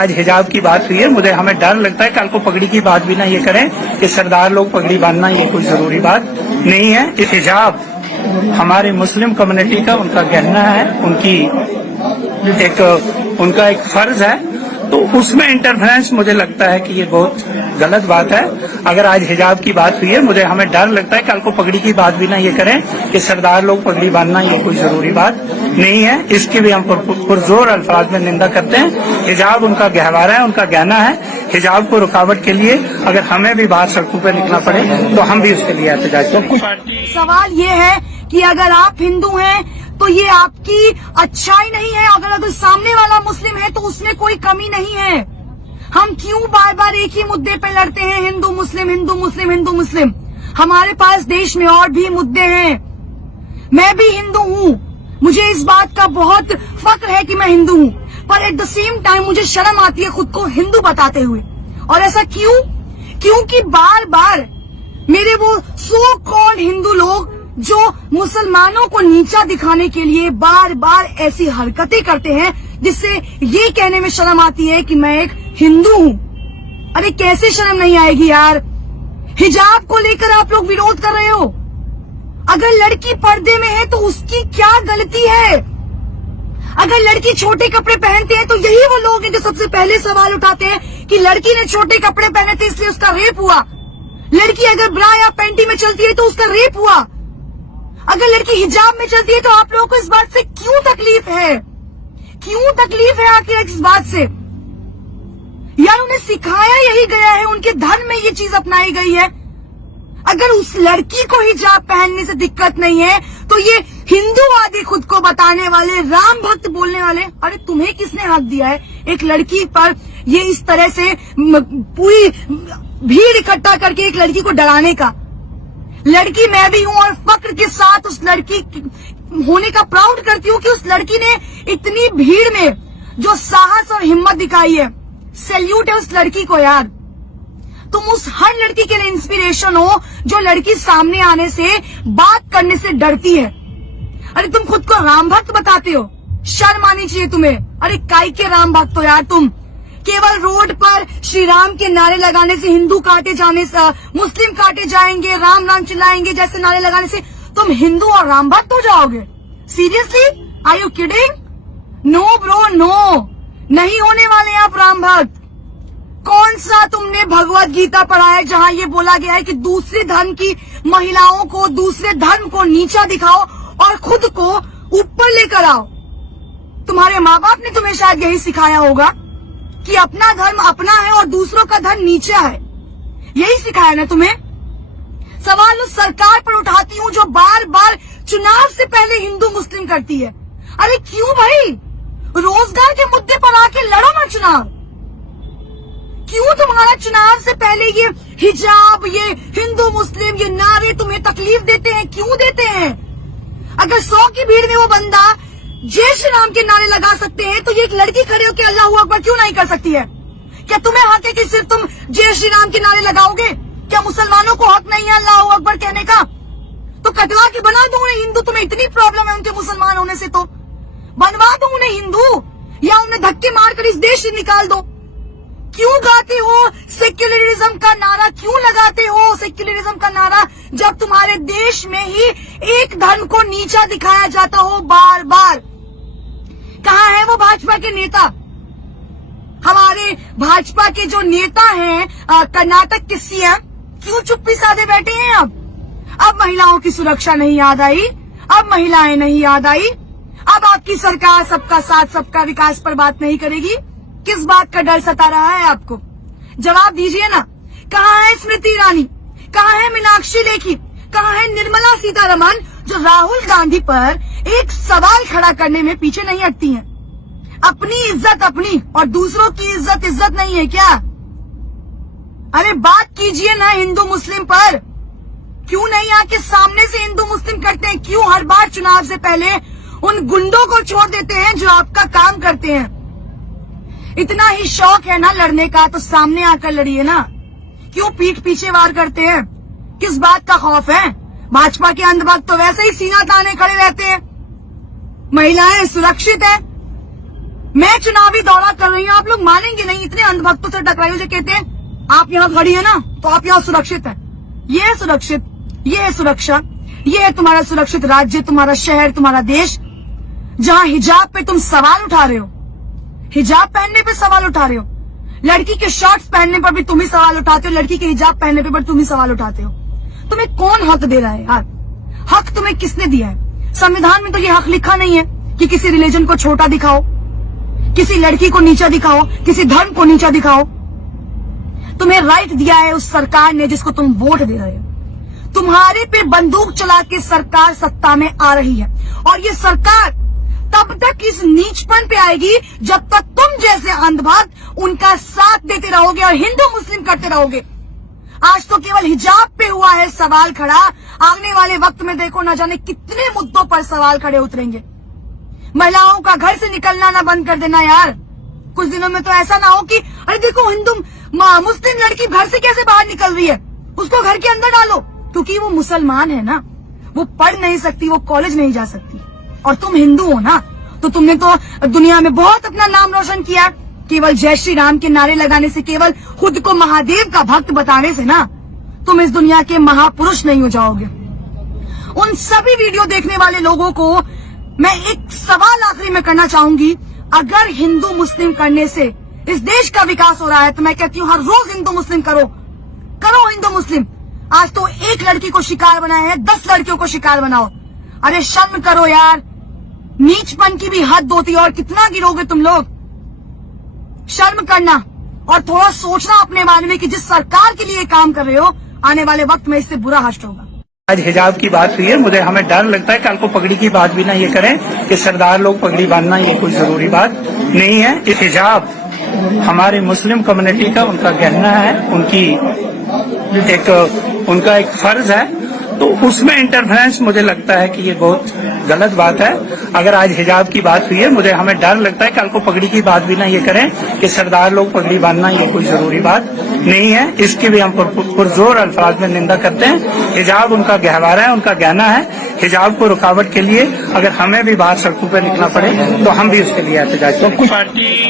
आज हिजाब की बात हुई है, मुझे हमें डर लगता है कल को पगड़ी की बात भी ना ये करें कि सरदार लोग पगड़ी बांधना ये कोई जरूरी बात नहीं है। कि हिजाब हमारी मुस्लिम कम्युनिटी का उनका गहना है, उनका एक फर्ज है, तो उसमें इंटरफेरेंस मुझे लगता है कि ये बहुत गलत बात है। अगर आज हिजाब की बात हुई है, मुझे हमें डर लगता है कल को पगड़ी की बात भी ना ये करें कि सरदार लोग पगड़ी बांधना ये कोई जरूरी बात नहीं है। इसकी भी हम पुरजोर अल्फाज में निंदा करते हैं। हिजाब उनका गहवारा है, उनका गहना है। हिजाब को रुकावट के लिए अगर हमें भी बाहर सड़कों पर निकलना पड़े तो हम भी उसके लिए एहतजाज करें। सवाल ये है कि अगर आप हिंदू हैं तो ये आपकी अच्छाई नहीं है, अगर सामने वाला मुस्लिम है तो उसमें कोई कमी नहीं है। हम क्यों बार बार एक ही मुद्दे पे लड़ते हैं, हिंदू मुस्लिम हिंदू मुस्लिम हिंदू मुस्लिम? हमारे पास देश में और भी मुद्दे हैं। मैं भी हिंदू हूँ, मुझे इस बात का बहुत फक्र है कि मैं हिंदू हूँ, पर एट द सेम टाइम मुझे शर्म आती है खुद को हिंदू बताते हुए। और ऐसा क्यों? क्योंकि बार बार मेरे वो सो कॉल्ड हिंदू लोग जो मुसलमानों को नीचा दिखाने के लिए बार बार ऐसी हरकतें करते हैं जिससे ये कहने में शर्म आती है कि मैं एक हिंदू हूँ। अरे कैसे शर्म नहीं आएगी यार? हिजाब को लेकर आप लोग विरोध कर रहे हो। अगर लड़की पर्दे में है तो उसकी क्या गलती है? अगर लड़की छोटे कपड़े पहनते हैं तो यही वो लोग हैं जो सबसे पहले सवाल उठाते हैं कि लड़की ने छोटे कपड़े पहने थे इसलिए उसका रेप हुआ। लड़की अगर ब्रा या पैंटी में चलती है तो उसका रेप हुआ। अगर लड़की हिजाब में चलती है तो आप लोगों को इस बात से क्यों तकलीफ है? क्यों तकलीफ है आखिर इस बात से? यार उन्हें सिखाया यही गया है, उनके धर्म में ये चीज अपनाई गई है। अगर उस लड़की को हिजाब पहनने से दिक्कत नहीं है तो ये हिंदूवादी खुद को बताने वाले, राम भक्त बोलने वाले, अरे तुम्हें किसने हक दिया है एक लड़की पर ये इस तरह से पूरी भीड़ इकट्ठा करके एक लड़की को डराने का? लड़की मैं भी हूँ और फक्र के साथ उस लड़की होने का प्राउड करती हूँ कि उस लड़की ने इतनी भीड़ में जो साहस और हिम्मत दिखाई है। सैल्यूट है उस लड़की को यार। तुम उस हर लड़की के लिए इंस्पिरेशन हो जो लड़की सामने आने से, बात करने से डरती है। अरे तुम खुद को राम भक्त बताते हो, शर्म आनी चाहिए तुम्हें। अरे काय के राम भक्त हो यार तुम? केवल रोड पर श्री राम के नारे लगाने से, हिंदू काटे जाने से, मुस्लिम काटे जाएंगे, राम राम चिल्लाएंगे जैसे नारे लगाने से तुम हिंदू और राम भक्त हो जाओगे? Seriously? Are you kidding? No bro no, नहीं होने वाले आप राम भक्त। कौन सा तुमने भगवत गीता पढ़ा है जहाँ ये बोला गया है कि दूसरे धर्म की महिलाओं को, दूसरे धर्म को नीचा दिखाओ और खुद को ऊपर लेकर आओ? तुम्हारे माँ बाप ने तुम्हें शायद यही सिखाया होगा कि अपना धर्म अपना है और दूसरों का धर्म नीचा है। यही सिखाया ना तुम्हें? सवाल उस सरकार पर उठाती हूँ जो बार बार चुनाव से पहले हिंदू मुस्लिम करती है। अरे क्यों भाई? रोजगार के मुद्दे पर आके लड़ो ना चुनाव। क्यों तुम्हारा चुनाव से पहले ये हिजाब, ये हिंदू मुस्लिम, ये नारे तुम्हें तकलीफ देते हैं? क्यों देते हैं? अगर 100 की भीड़ में वो बंदा जय श्री राम के नारे लगा सकते हैं तो ये एक लड़की खड़े होकर अल्लाह अकबर क्यों नहीं कर सकती है? क्या तुम्हें हक है कि सिर्फ तुम जय श्री राम के नारे लगाओगे? क्या मुसलमानों को हक नहीं है अल्लाह अकबर कहने का? तो कटवा के बना दो उन्हें हिंदू। तुम्हें इतनी प्रॉब्लम है उनके मुसलमान होने से तो बनवा दो उन्हें हिंदू, या उन्हें धक्के मारकर इस देश से निकाल दो। क्यों गाते हो सेक्युलरिज्म का नारा? क्यों लगाते हो सेक्युलरिज्म का नारा जब तुम्हारे देश में ही एक धर्म को नीचा दिखाया जाता हो बार बार? कहाँ है वो भाजपा के नेता? हमारे भाजपा के जो नेता हैं कर्नाटक के सीएम, क्यों चुप्पी साधे बैठे हैं? अब महिलाओं की सुरक्षा नहीं याद आई, अब महिलाएं नहीं याद आई, अब आपकी सरकार सबका साथ सबका विकास पर बात नहीं करेगी। किस बात का डर सता रहा है आपको? जवाब दीजिए ना। कहाँ है स्मृति ईरानी? कहाँ है मीनाक्षी लेखी? कहाँ है निर्मला सीतारमण जो राहुल गांधी पर एक सवाल खड़ा करने में पीछे नहीं हटती हैं? अपनी इज्जत अपनी और दूसरों की इज्जत इज्जत नहीं है क्या? अरे बात कीजिए ना हिंदू मुस्लिम पर। क्यों नहीं आके सामने से हिंदू मुस्लिम करते हैं? क्यों हर बार चुनाव से पहले उन गुंडों को छोड़ देते हैं जो आपका काम करते हैं? इतना ही शौक है ना लड़ने का तो सामने आकर लड़िए ना। क्यों पीठ पीछे वार करते हैं? किस बात का खौफ है? भाजपा के अंधभक्त तो वैसे ही सीना ताने खड़े रहते हैं। महिलाएं सुरक्षित है, मैं चुनावी दौरा कर रही हूँ, आप लोग मानेंगे नहीं, इतने अंधभक्तों से टकराई जो कहते हैं आप यहाँ खड़ी है ना तो आप यहाँ सुरक्षित है। ये है सुरक्षित, ये है सुरक्षा, ये है तुम्हारा सुरक्षित राज्य, तुम्हारा शहर, तुम्हारा देश, जहाँ हिजाब पे तुम सवाल उठा रहे हो, हिजाब पहनने पे सवाल उठा रहे हो, लड़की के शॉर्ट्स पहनने पर भी तुम ही सवाल उठाते हो, लड़की के हिजाब पहनने पे तुम ही सवाल उठाते हो। तुम्हें कौन हक दे रहा है यार? हक तुम्हें किसने दिया है? संविधान में तो ये हक लिखा नहीं है कि किसी रिलीजन को छोटा दिखाओ, किसी लड़की को नीचा दिखाओ, किसी धर्म को नीचा दिखाओ। तुम्हें राइट दिया है उस सरकार ने जिसको तुम वोट दे रहे हो। तुम्हारे पे बंदूक चला के सरकार सत्ता में आ रही है और ये सरकार तब तक इस नीचपन पे आएगी जब तक तुम जैसे अंधभक्त उनका साथ देते रहोगे और हिंदू मुस्लिम करते रहोगे। आज तो केवल हिजाब पे हुआ है सवाल खड़ा, आने वाले वक्त में देखो न जाने कितने मुद्दों पर सवाल खड़े उतरेंगे। महिलाओं का घर से निकलना ना बंद कर देना यार। कुछ दिनों में तो ऐसा ना हो कि अरे देखो हिंदू मुस्लिम लड़की घर से कैसे बाहर निकल रही है, उसको घर के अंदर डालो, क्योंकि वो मुसलमान है ना, वो पढ़ नहीं सकती, वो कॉलेज नहीं जा सकती। और तुम हिंदू हो ना, तो तुमने तो दुनिया में बहुत अपना नाम रोशन किया। केवल जय श्री राम के नारे लगाने से, केवल खुद को महादेव का भक्त बताने से ना तुम इस दुनिया के महापुरुष नहीं हो जाओगे। उन सभी वीडियो देखने वाले लोगों को मैं एक सवाल आखिरी में करना चाहूंगी, अगर हिंदू मुस्लिम करने से इस देश का विकास हो रहा है तो मैं कहती हूँ हर रोज हिंदू मुस्लिम करो, करो हिंदू मुस्लिम। आज तो एक लड़की को शिकार बनाया है, 10 लड़कियों को शिकार बनाओ। अरे शर्म करो यार, नीचपन की भी हद होती है और कितना गिरोगे तुम लोग। शर्म करना और थोड़ा सोचना अपने बारे में कि जिस सरकार के लिए काम कर रहे हो आने वाले वक्त में इससे बुरा हश्र होगा। आज हिजाब की बात हुई है, मुझे हमें डर लगता है कल को पगड़ी की बात भी ना ये करें कि सरदार लोग पगड़ी बांधना ये कोई जरूरी बात नहीं है। इस हिजाब हमारी मुस्लिम कम्युनिटी का उनका गहना है, उनका एक फर्ज है, तो उसमें इंटरफेरेंस मुझे लगता है कि ये बहुत गलत बात है। अगर आज हिजाब की बात हुई है, मुझे हमें डर लगता है कल को पगड़ी की बात भी ना ये करें कि सरदार लोग पगड़ी बांधना ये कोई जरूरी बात नहीं है। इसकी भी हम पुरजोर अल्फाज में निंदा करते हैं। हिजाब उनका गहवारा है, उनका गहना है। हिजाब को रुकावट के लिए अगर हमें भी बाहर सड़कों पर निकलना पड़े तो हम भी उसके लिए एहतजाज करेंगे। पार्टी